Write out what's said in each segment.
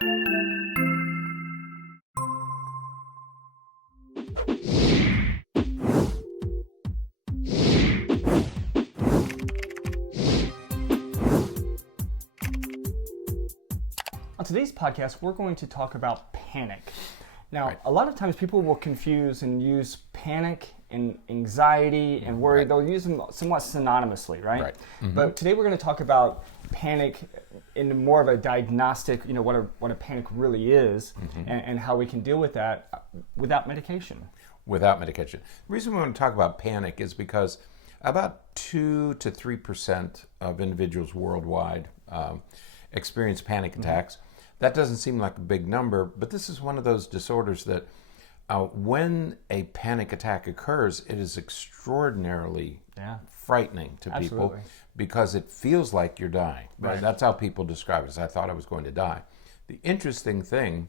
On today's podcast, we're going to talk about panic. Now, a lot of times people will confuse and use panic and anxiety and worry. They'll use them somewhat synonymously, right? Mm-hmm. But today we're going to talk about panic in more of a diagnostic, what a panic really is, and how we can deal with that without medication. Without medication. The reason we want to talk about panic is because about 2 to 3% of individuals worldwide experience panic attacks. That doesn't seem like a big number, but this is one of those disorders that when a panic attack occurs, it is extraordinarily frightening to people because it feels like you're dying. Right? That's how people describe it, as I thought I was going to die. The interesting thing,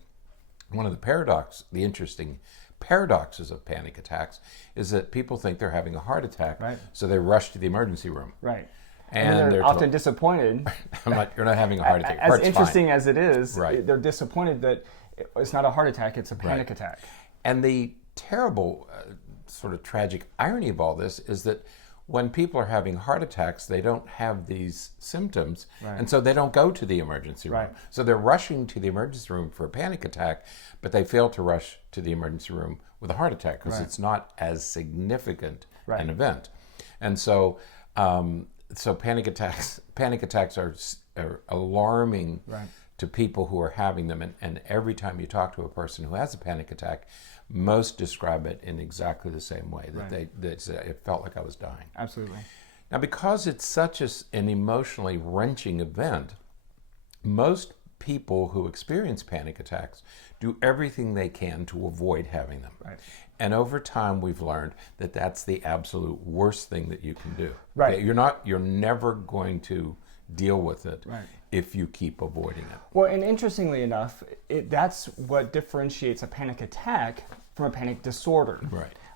one of the interesting paradoxes of panic attacks is that people think they're having a heart attack, so they rush to the emergency room. Right. And they're often disappointed. You're not having a heart attack. As interesting as it is, they're disappointed that it's not a heart attack, it's a panic attack. And the terrible, sort of tragic irony of all this is that when people are having heart attacks, they don't have these symptoms, and so they don't go to the emergency room. So they're rushing to the emergency room for a panic attack, but they fail to rush to the emergency room with a heart attack because it's not as significant an event. And so panic attacks are alarming to people who are having them, and every time you talk to a person who has a panic attack, most describe it in exactly the same way, that they say, it felt like I was dying. Absolutely. Now, because it's such an emotionally wrenching event, most people who experience panic attacks do everything they can to avoid having them. And over time, we've learned that that's the absolute worst thing that you can do. Okay? You're never going to deal with it if you keep avoiding it. Well, and interestingly enough, that's what differentiates a panic attack from a panic disorder.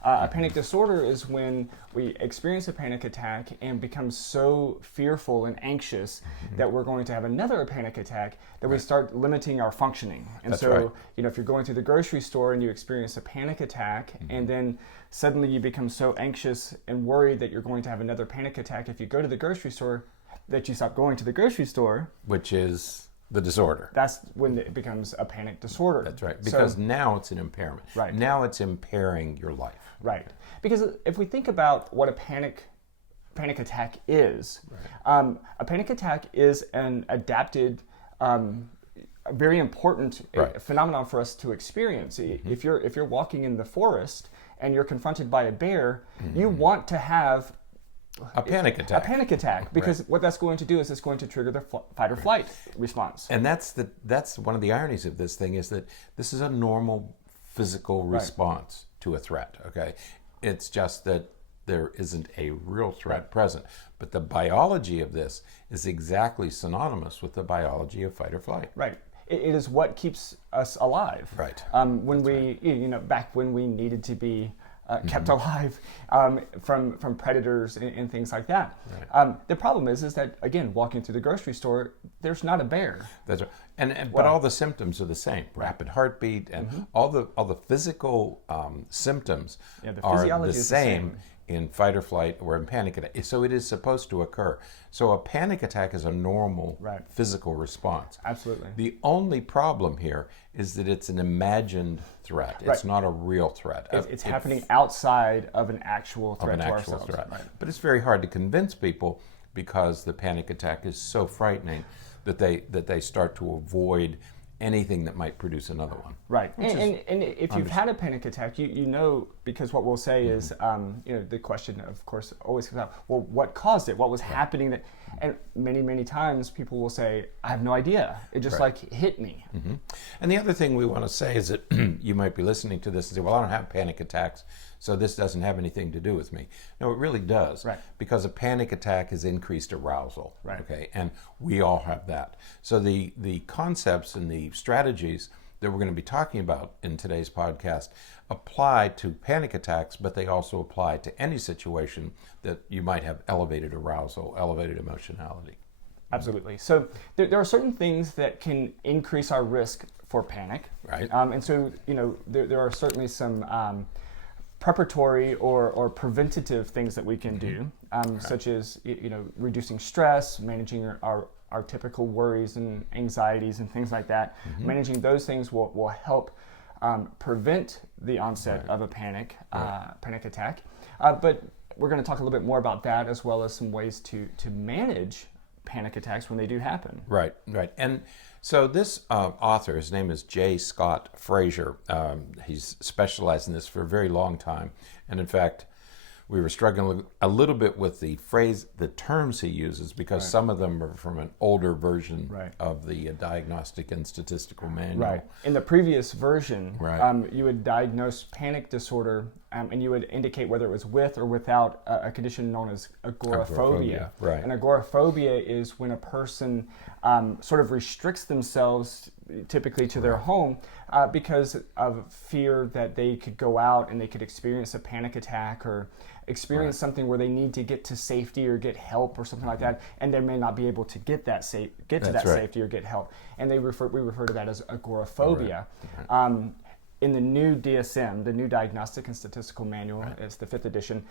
A panic disorder is when we experience a panic attack and become so fearful and anxious that we're going to have another panic attack that we start limiting our functioning. And if you're going through the grocery store and you experience a panic attack and then suddenly you become so anxious and worried that you're going to have another panic attack if you go to the grocery store, that you stop going to the grocery store. Which is the disorder. That's when it becomes a panic disorder. That's right, because now it's an impairment. Now it's impairing your life. Because if we think about what a panic attack is, a panic attack is an adapted, very important phenomenon for us to experience. If you're walking in the forest and you're confronted by a bear, you want to have a panic attack, because what that's going to do is it's going to trigger the fight or flight response. And that's one of the ironies of this thing, is that this is a normal physical response to a threat. It's just that there isn't a real threat present. But the biology of this is exactly synonymous with the biology of fight or flight. It is what keeps us alive. Back when we needed to be kept alive from predators and things like that. The problem is that, again, walking through the grocery store, there's not a bear. That's right. But all the symptoms are the same. Rapid heartbeat and all the physical symptoms are the same in fight or flight or in panic attack. So it is supposed to occur. So a panic attack is a normal physical response. Absolutely. The only problem here is that it's an imagined threat. It's not a real threat. It's happening outside of an actual threat to ourselves. But it's very hard to convince people, because the panic attack is so frightening that they start to avoid anything that might produce another one. And if you've had a panic attack, you know, because what we'll say is, the question, of course, always comes out, well, what caused it? What was happening? And many times people will say, I have no idea. It just hit me. And the other thing we want to say is that you might be listening to this and say, well, I don't have panic attacks, so this doesn't have anything to do with me. No, it really does. Because a panic attack is increased arousal. And we all have that. So the concepts and the strategies that we're going to be talking about in today's podcast apply to panic attacks, but they also apply to any situation that you might have elevated arousal, elevated emotionality. Absolutely. So there are certain things that can increase our risk for panic. Right. And so, there are certainly some preparatory or preventative things that we can do, such as, reducing stress, managing our typical worries and anxieties and things like that. Managing those things will help prevent the onset of a panic attack. But we're going to talk a little bit more about that, as well as some ways to manage panic attacks when they do happen. Right. And so this author, his name is J. Scott Fraser. He's specialized in this for a very long time. And in fact, we were struggling a little bit with the terms he uses, because some of them are from an older version of the Diagnostic and Statistical Manual. Right. In the previous version, you would diagnose panic disorder, and you would indicate whether it was with or without a condition known as agoraphobia. Right. And agoraphobia is when a person sort of restricts themselves, typically to their home, because of fear that they could go out and they could experience a panic attack, or experience something where they need to get to safety or get help or something like that, and they may not be able to get that safety or get help, and we refer to that as agoraphobia. In the new DSM, the new Diagnostic and Statistical Manual, it's the 5th edition.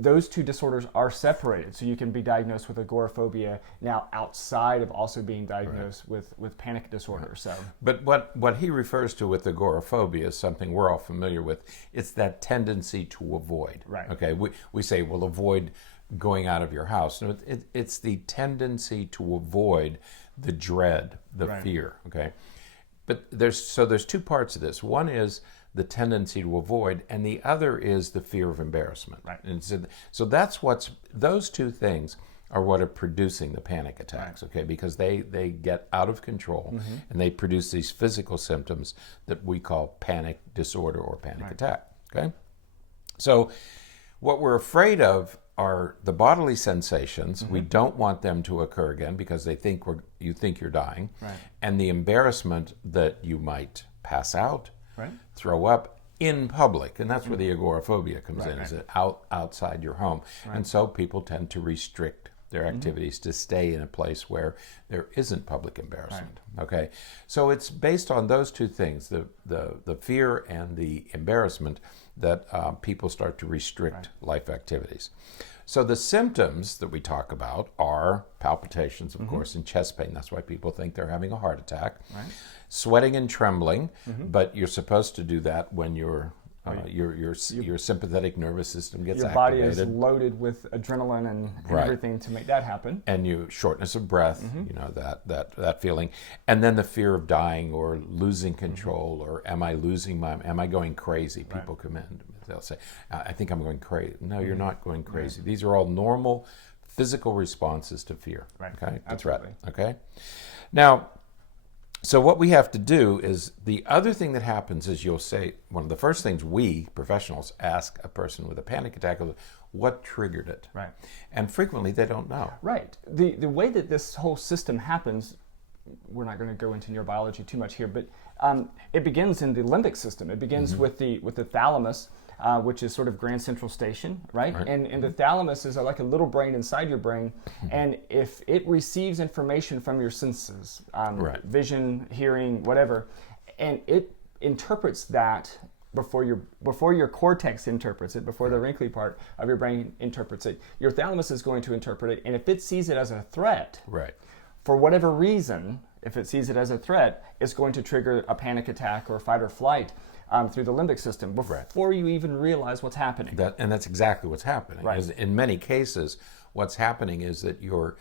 Those two disorders are separated, so you can be diagnosed with agoraphobia now outside of also being diagnosed with panic disorder. So, but what he refers to with agoraphobia is something we're all familiar with. It's that tendency to avoid. Right. Okay. We say, well, avoid going out of your house. No, it's the tendency to avoid the dread, the fear. Okay. But there's 2 parts of this. One is the tendency to avoid, and the other is the fear of embarrassment. Right. And so that's those 2 things are what are producing the panic attacks, okay? Because they get out of control, and they produce these physical symptoms that we call panic disorder or panic attack, okay? So what we're afraid of are the bodily sensations. We don't want them to occur again, because you think you're dying. Right. And the embarrassment that you might pass out, Right. throw up in public, and that's where the agoraphobia comes in, is it outside your home. And so people tend to restrict their activities to stay in a place where there isn't public embarrassment. Okay, so it's based on those 2 things, the fear and the embarrassment, that people start to restrict life activities. So the symptoms that we talk about are palpitations, of course, and chest pain. That's why people think they're having a heart attack. Right. Sweating and trembling, but you're supposed to do that when your sympathetic nervous system gets activated. Your body is loaded with adrenaline and everything to make that happen. And shortness of breath, that feeling, and then the fear of dying or losing control, or am I going crazy? People come in, they'll say, I think I'm going crazy. No, you're not going crazy. These are all normal physical responses to fear. Right. Okay, to Absolutely. threat. Okay, now. So what we have to do is, the other thing that happens is, you'll say, one of the first things we professionals ask a person with a panic attack is, what triggered it? Right. And frequently they don't know. Right. The way that this whole system happens, we're not going to go into neurobiology too much here, but it begins in the limbic system. It begins with the thalamus, which is sort of Grand Central Station, right? And the thalamus is like a little brain inside your brain, and if it receives information from your senses, vision, hearing, whatever, and it interprets that before your cortex interprets it, before the wrinkly part of your brain interprets it, your thalamus is going to interpret it, and if it sees it as a threat, for whatever reason, if it sees it as a threat, it's going to trigger a panic attack or fight or flight through the limbic system before you even realize what's happening. And that's exactly what's happening. Right. In many cases, what's happening is that your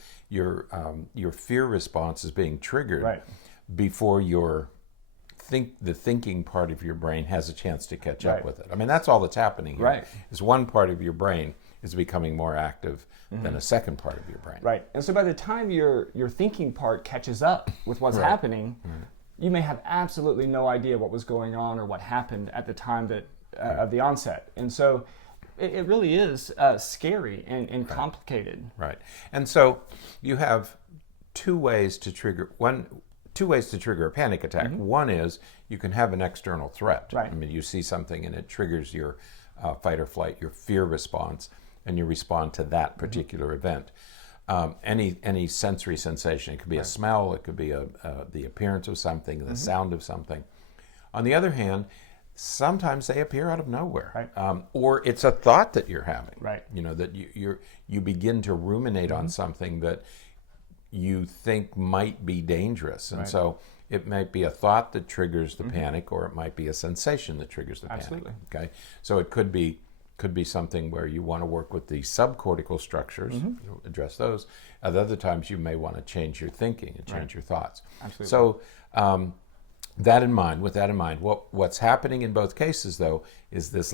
fear response is being triggered before the thinking part of your brain has a chance to catch up with it. I mean, that's all that's happening here. Right. Is one part of your brain is becoming more active than a second part of your brain. Right. And so by the time your thinking part catches up with what's happening, you may have absolutely no idea what was going on or what happened at the time that of the onset. And so it really is scary and complicated. Right. And so you have two ways to trigger a panic attack. One is you can have an external threat. Right. I mean, you see something and it triggers your fight or flight, your fear response, and you respond to that particular event. any sensory sensation. It could be a smell, it could be the appearance of something, the sound of something. On the other hand, sometimes they appear out of nowhere, or it's a thought that you're having. Right. That you begin to ruminate on something that you think might be dangerous, and so it might be a thought that triggers the panic, or it might be a sensation that triggers the panic. Okay, so it could be something where you want to work with the subcortical structures, address those. At other times, you may want to change your thinking and change your thoughts. Absolutely. So, with that in mind, what's happening in both cases, though, is these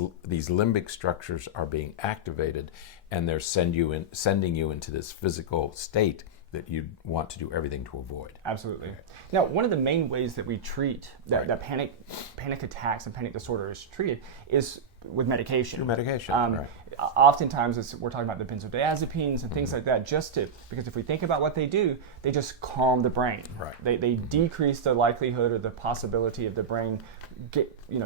limbic structures are being activated, and they're sending you into this physical state that you want to do everything to avoid. Absolutely. Now, one of the main ways that we treat that panic attacks and panic disorder is treated is with medication. Through medication, Oftentimes, we're talking about the benzodiazepines and things like that, because if we think about what they do, they just calm the brain. Right. They decrease the likelihood or the possibility of the brain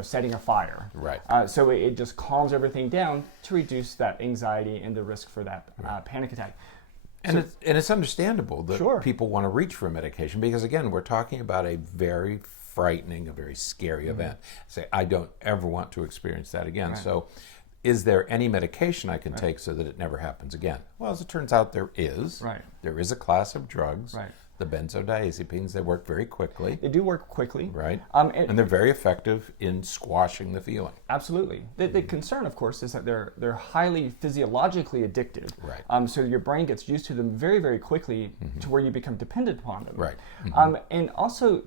setting a fire. Right. So it just calms everything down to reduce that anxiety and the risk for that panic attack. And it's understandable that people want to reach for medication, because again, we're talking about a very frightening, a very scary event. Say, I don't ever want to experience that again. So is there any medication I can take so that it never happens again? Well, as it turns out, there is. Right. There is a class of drugs. Right. The benzodiazepines, they work very quickly. They do work quickly. Right. And they're very effective in squashing the feeling. Absolutely. The concern, of course, is that they're highly physiologically addictive. Right. So your brain gets used to them very, very quickly to where you become dependent upon them. Right. And also,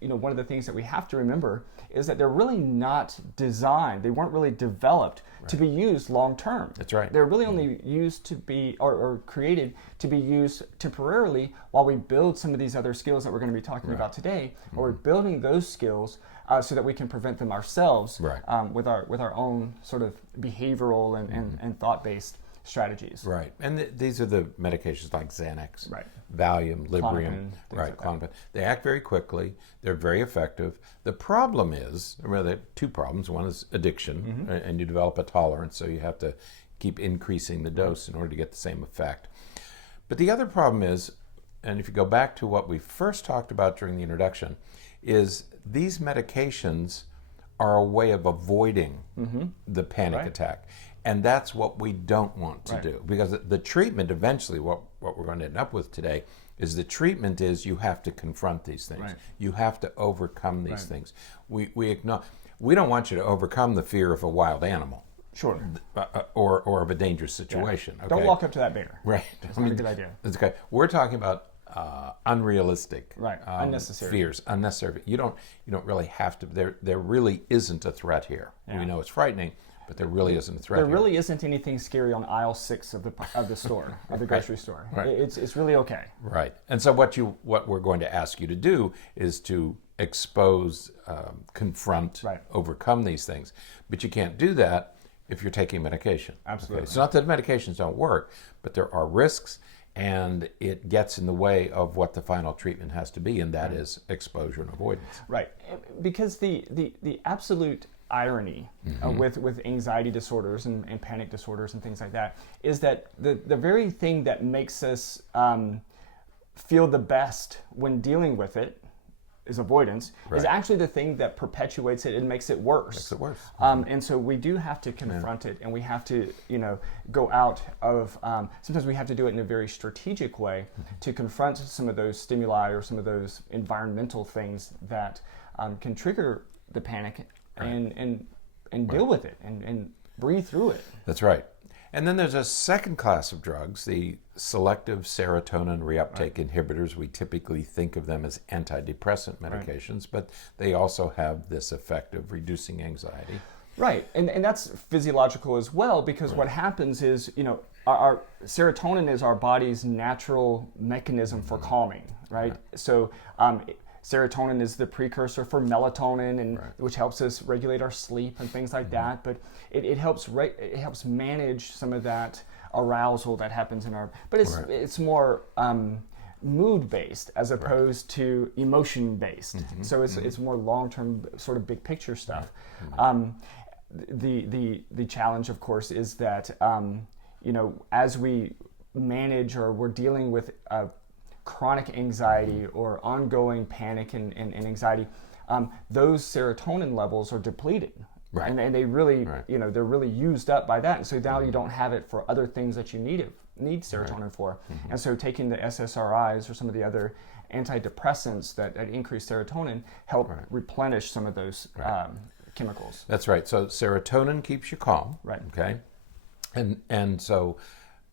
one of the things that we have to remember is that they're really not designed, they weren't really developed to be used long term. That's right. They're really only used to be, or created to be used temporarily while we build some of these other skills that we're going to be talking about today, or we're building those skills so that we can prevent them ourselves with our own sort of behavioral and thought-based strategies. Right. And these are the medications like Xanax, Valium, Librium, Klonopin. They act very quickly. They're very effective. The problem is, there are two problems. One is addiction, and you develop a tolerance, so you have to keep increasing the dose in order to get the same effect. But the other problem is, and if you go back to what we first talked about during the introduction, is these medications are a way of avoiding the panic attack. And that's what we don't want to do, because the treatment eventually, what we're going to end up with today, is the treatment is you have to confront these things. You have to overcome these things. We don't want you to overcome the fear of a wild animal. Sure. Or of a dangerous situation. Okay? Don't walk up to that bear. Right. That's not a good idea. That's okay. We're talking about unrealistic unnecessary fears, unnecessary. You don't really have to. There really isn't a threat here. We know it's frightening, but there really isn't a threat. There really isn't anything scary on aisle 6 of the store, of the grocery store. It's really okay. Right. And so what we're going to ask you to do is to expose, confront, overcome these things. But you can't do that if you're taking medication. Absolutely. It's not that medications don't work, but there are risks, and it gets in the way of what the final treatment has to be, and that is exposure and avoidance. Right. Because the absolute irony with anxiety disorders and panic disorders and things like that is that the very thing that makes us feel the best when dealing with it is avoidance, is actually the thing that perpetuates it and makes it worse. And so we do have to confront it, and we have to, go out of, sometimes we have to do it in a very strategic way to confront some of those stimuli or some of those environmental things that can trigger the panic and deal with it and breathe through it. That's right. And then there's a second class of drugs, the selective serotonin reuptake inhibitors. We typically think of them as antidepressant medications, but they also have this effect of reducing anxiety. Right, and that's physiological as well, because what happens is, our serotonin is our body's natural mechanism for calming, right? So serotonin is the precursor for melatonin, and which helps us regulate our sleep and things like that. But it helps manage some of that arousal that happens in our. But it's more mood based as opposed to emotion based. So it's more long term, sort of big picture stuff. The challenge, of course, is that as we manage or we're dealing with chronic anxiety or ongoing panic and anxiety, those serotonin levels are depleted. Right. And they really, they're really used up by that. And so now you don't have it for other things that you need serotonin for. And so taking the SSRIs or some of the other antidepressants that increase serotonin help replenish some of those chemicals. That's right. So serotonin keeps you calm. Right. Okay. And so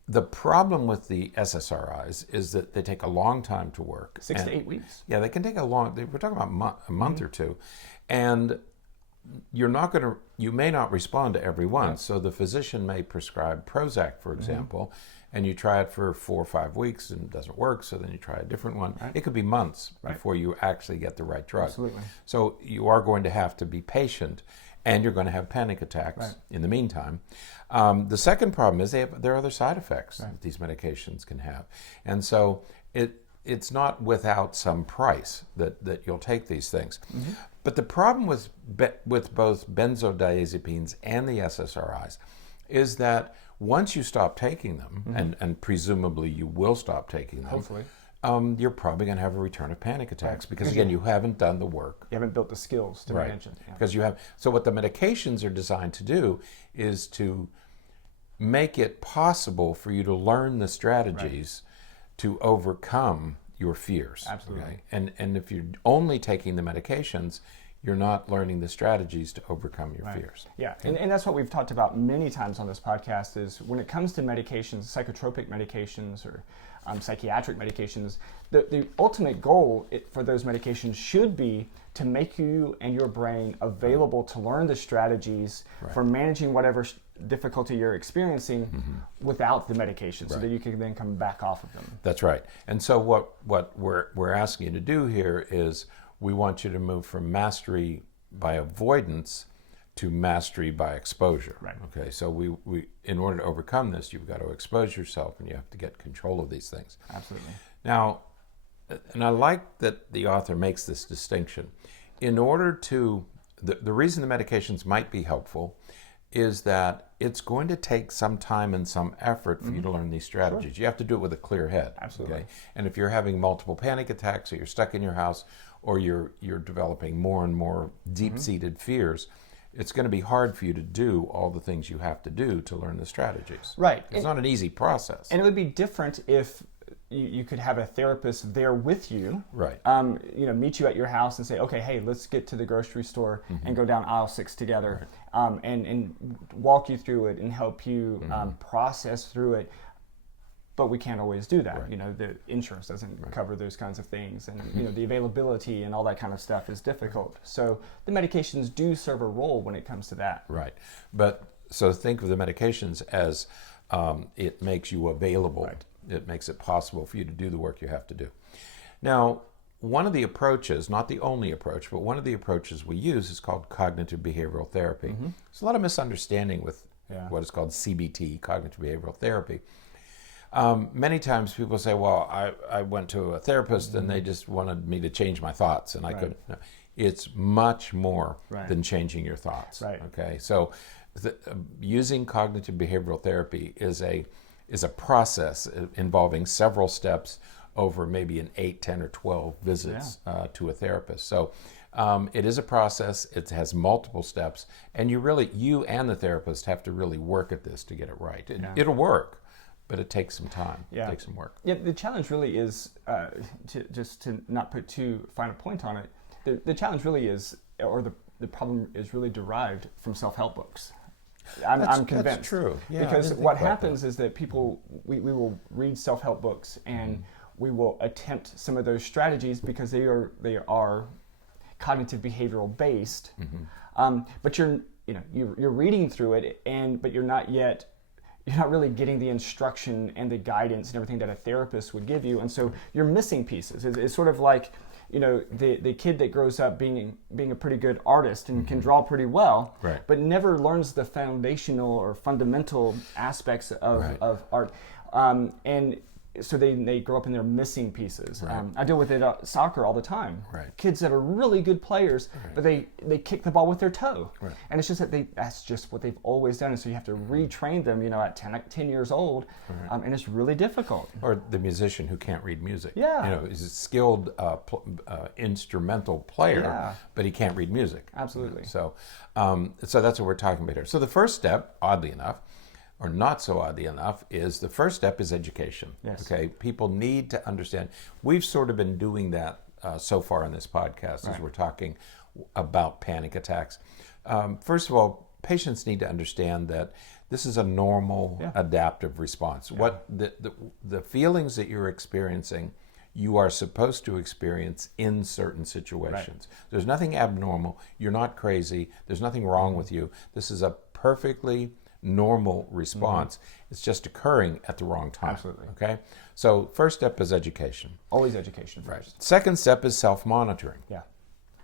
the problem with the SSRIs is that they take a long time to work. 6 to 8 weeks. Yeah, they can take we're talking about a month or two. And you may not respond to every one. Right. So the physician may prescribe Prozac, for example, and you try it for 4 or 5 weeks and it doesn't work. So then you try a different one. Right. It could be months before you actually get the right drug. Absolutely. So you are going to have to be patient, and you're going to have panic attacks in the meantime. The second problem is there are other side effects that these medications can have. And so it's not without some price that you'll take these things. But the problem with both benzodiazepines and the SSRIs is that once you stop taking them, and presumably you will stop taking them, hopefully, you're probably going to have a return of panic attacks because, again, you haven't done the work. You haven't built the skills to manage it. Yeah. Because so what the medications are designed to do is to make it possible for you to learn the strategies to overcome your fears. Absolutely. Okay? And if you're only taking the medications, you're not learning the strategies to overcome your fears. Yeah, and that's what we've talked about many times on this podcast is when it comes to medications, psychotropic medications or psychiatric medications, the ultimate goal for those medications should be to make you and your brain available to learn the strategies for managing whatever difficulty you're experiencing without the medication so that you can then come back off of them. That's right. And so what we're asking you to do here is we want you to move from mastery by avoidance to mastery by exposure. Right. Okay. So we in order to overcome this, you've got to expose yourself and you have to get control of these things. Absolutely. Now, and I like that the author makes this distinction. In order to, the reason the medications might be helpful is that it's going to take some time and some effort for you to learn these strategies. Sure. You have to do it with a clear head. Absolutely. Okay? And if you're having multiple panic attacks or you're stuck in your house or you're developing more and more deep-seated fears, it's going to be hard for you to do all the things you have to do to learn the strategies. Right. It's not an easy process. And it would be different if you could have a therapist there with you, right? Meet you at your house and say, okay, hey, let's get to the grocery store and go down aisle 6 together, and walk you through it and help you process through it. But we can't always do that. Right. The insurance doesn't cover those kinds of things, and the availability and all that kind of stuff is difficult. So the medications do serve a role when it comes to that. Right. But so think of the medications as it makes you available. Right. It makes it possible for you to do the work you have to do. Now, one of the approaches, not the only approach, but one of the approaches we use is called cognitive behavioral therapy. There's a lot of misunderstanding with what is called CBT, cognitive behavioral therapy. Many times people say, well, I went to a therapist and they just wanted me to change my thoughts and I couldn't. No. It's much more than changing your thoughts. Right. Okay, so using cognitive behavioral therapy is a process involving several steps over maybe an 8, 10, or 12 visits to a therapist. So it is a process. It has multiple steps, and you and the therapist have to really work at this to get it right. It'll work, but it takes some time. It takes some work. Yeah, the challenge really is, to not put too fine a point on it, the challenge really is, or the problem is really derived from self-help books. I'm convinced. That's true. Yeah, because what happens is that people, we will read self-help books and we will attempt some of those strategies because they are cognitive behavioral based. But you're reading through it but you're not really getting the instruction and the guidance and everything that a therapist would give you, and so you're missing pieces. It's sort of like the kid that grows up being a pretty good artist and can draw pretty well, but never learns the foundational or fundamental aspects of art. And so they grow up and they're missing pieces. Right. I deal with it at soccer all the time. Right. Kids that are really good players, Right. but they kick the ball with their toe. Right. And it's just that that's just what they've always done. And so you have to retrain them, at 10 years old. Right. And it's really difficult. Or the musician who can't read music. Yeah. He's a skilled instrumental player, Yeah. but he can't read music. Absolutely. So that's what we're talking about here. So the first step, oddly enough, or not so oddly enough, is the first step is education. Yes. Okay, people need to understand. We've sort of been doing that so far in this podcast as we're talking about panic attacks. First of all, patients need to understand that this is a normal adaptive response. Yeah. What the feelings that you're experiencing, you are supposed to experience in certain situations. Right. There's nothing abnormal. You're not crazy. There's nothing wrong with you. This is a perfectly normal response. It's just occurring at the wrong time. Absolutely. Okay? So first step is education. Always education first. Right. Second step is self-monitoring. Yeah.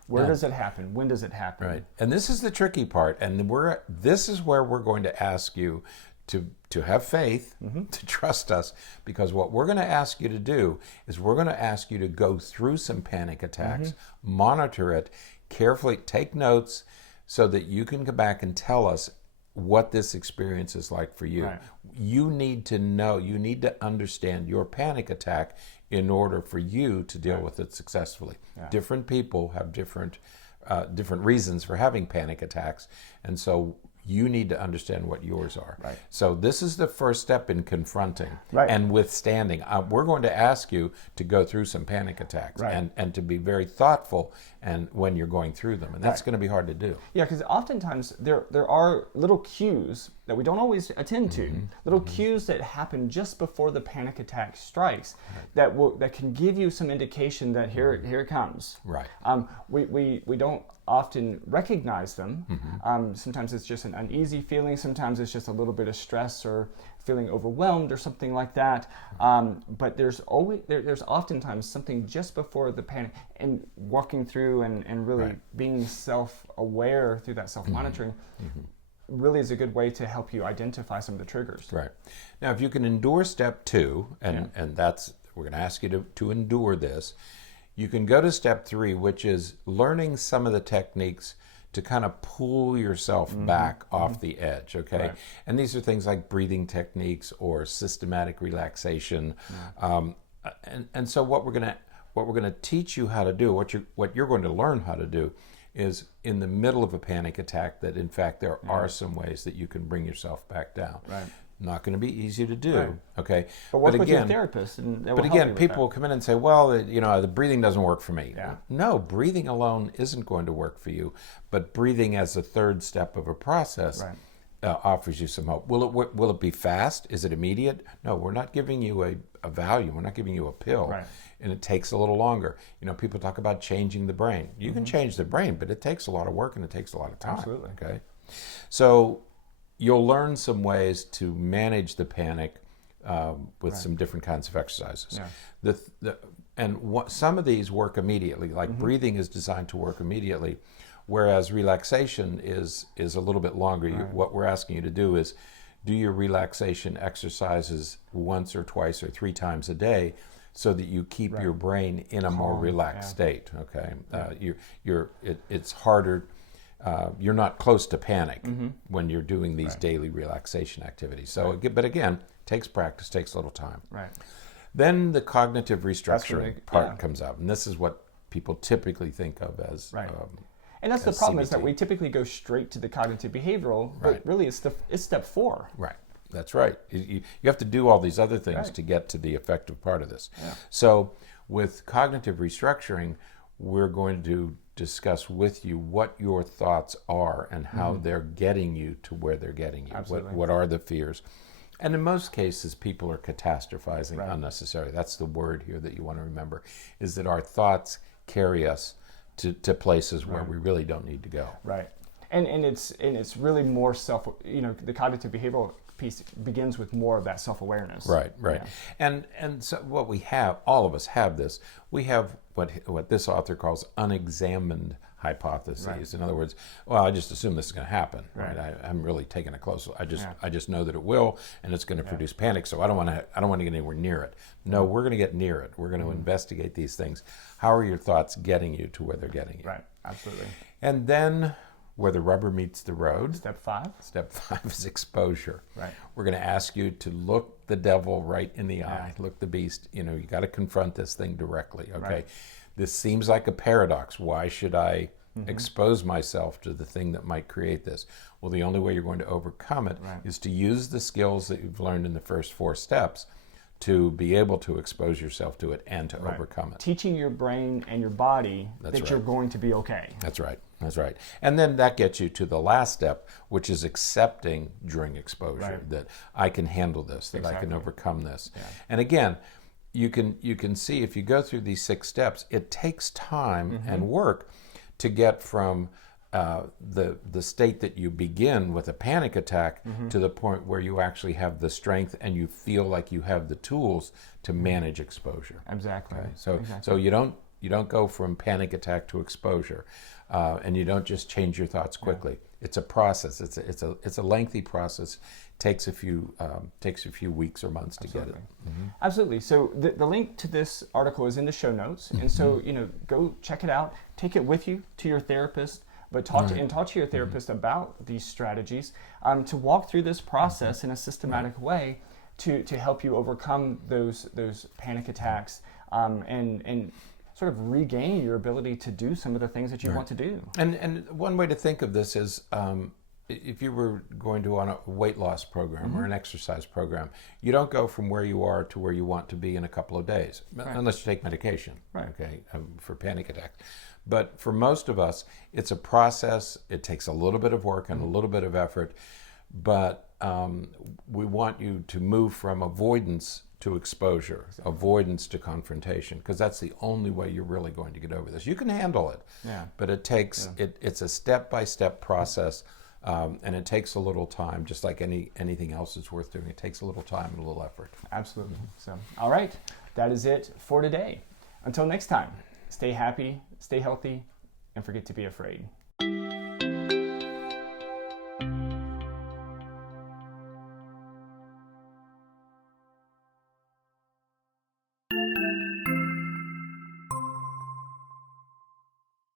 Where does it happen? When does it happen? Right. And this is the tricky part. And this is where we're going to ask you to have faith, to trust us, because what we're going to ask you to do is we're going to ask you to go through some panic attacks, monitor it, carefully take notes so that you can come back and tell us what this experience is like for you. Right. You need to know, you need to understand your panic attack in order for you to deal with it successfully. Yeah. Different people have different reasons for having panic attacks, and so you need to understand what yours are. Right. So this is the first step in confronting Right. and withstanding. We're going to ask you to go through some panic attacks and to be very thoughtful and when you're going through them, and that's going to be hard to do. Yeah, because oftentimes there are little cues that we don't always attend to, little cues that happen just before the panic attack strikes, that can give you some indication that here it comes. Right. We don't often recognize them. Sometimes it's just an uneasy feeling. Sometimes it's just a little bit of stress or feeling overwhelmed or something like that. But there's oftentimes something just before the panic, and walking through and really being self-aware through that self-monitoring really is a good way to help you identify some of the triggers. Right. Now, if you can endure step 2, and that's, we're going to ask you to endure this, you can go to step 3, which is learning some of the techniques to kind of pull yourself back off the edge, okay? Right. And these are things like breathing techniques or systematic relaxation. And so what we're going to teach you how to do, what you're going to learn how to do, is in the middle of a panic attack that in fact there are some ways that you can bring yourself back down. Right. Not going to be easy to do, okay? But work with your therapist, and but again, people will come in and say, well, the breathing doesn't work for me. Yeah. No, breathing alone isn't going to work for you, but breathing as a third step of a process offers you some hope. Will it be fast? Is it immediate? No, we're not giving you a value. We're not giving you a pill. Right. And it takes a little longer. People talk about changing the brain. You can change the brain, but it takes a lot of work and it takes a lot of time. Absolutely. Okay. So you'll learn some ways to manage the panic with some different kinds of exercises. Yeah. Some of these work immediately, like breathing is designed to work immediately, whereas relaxation is a little bit longer. What we're asking you to do is do your relaxation exercises once or twice or 3 times a day, so that you keep your brain in a more relaxed state. Okay, it's harder. You're not close to panic when you're doing these daily relaxation activities. So, but again, takes practice, takes a little time. Right. Then the cognitive restructuring part comes up, and this is what people typically think of as. Right. And that's the problem, CBT. is that we typically go straight to the cognitive behavioral, but really it's step 4. Right. That's right. You have to do all these other things to get to the effective part of this. Yeah. So with cognitive restructuring, we're going to discuss with you what your thoughts are and how they're getting you to where they're getting you. Absolutely. What are the fears? And in most cases, people are catastrophizing unnecessarily. That's the word here that you want to remember, is that our thoughts carry us to places where we really don't need to go. Right. And it's really more the cognitive behavioral piece begins with more of that self-awareness. Right. Yeah. And so what we have, all of us have this, we have what this author calls unexamined hypotheses. Right. In other words, well, I just assume this is going to happen. Right. I haven't really taken a close look. I just know that it will, and it's going to produce panic. So I don't want to get anywhere near it. No, we're going to get near it. We're going to investigate these things. How are your thoughts getting you to where they're getting you? Right. Absolutely. And then, where the rubber meets the road. Step 5. Step 5 is exposure. Right. We're going to ask you to look the devil right in the eye. Look the beast. You got to confront this thing directly. Okay. Right. This seems like a paradox. Why should I expose myself to the thing that might create this? Well, the only way you're going to overcome it is to use the skills that you've learned in the first 4 steps to be able to expose yourself to it and to overcome it. Teaching your brain and your body that you're going to be okay. That's right. That's right. And then that gets you to the last step, which is accepting during exposure that I can handle this, that I can overcome this. Yeah. And again, you can see if you go through these 6 steps, it takes time and work to get from the state that you begin with a panic attack to the point where you actually have the strength and you feel like you have the tools to manage exposure. Exactly. Okay? So you don't go from panic attack to exposure, and you don't just change your thoughts quickly. It's a process. It's a lengthy process. Takes a few weeks or months to get it. Absolutely. So the link to this article is in the show notes, and so go check it out. Take it with you to your therapist. But talk to your therapist about these strategies to walk through this process in a systematic way to help you overcome those panic attacks and sort of regain your ability to do some of the things that you want to do. And one way to think of this is if you were going to on a weight loss program or an exercise program, you don't go from where you are to where you want to be in a couple of days, unless you take medication, for panic attacks. But for most of us, it's a process. It takes a little bit of work and a little bit of effort, but we want you to move from avoidance to exposure, avoidance to confrontation, because that's the only way you're really going to get over this. You can handle it, but it takes it's a step-by-step process, and it takes a little time, just like anything else that's worth doing. It takes a little time and a little effort. Absolutely. So, all right, that is it for today. Until next time, stay happy, stay healthy, and forget to be afraid.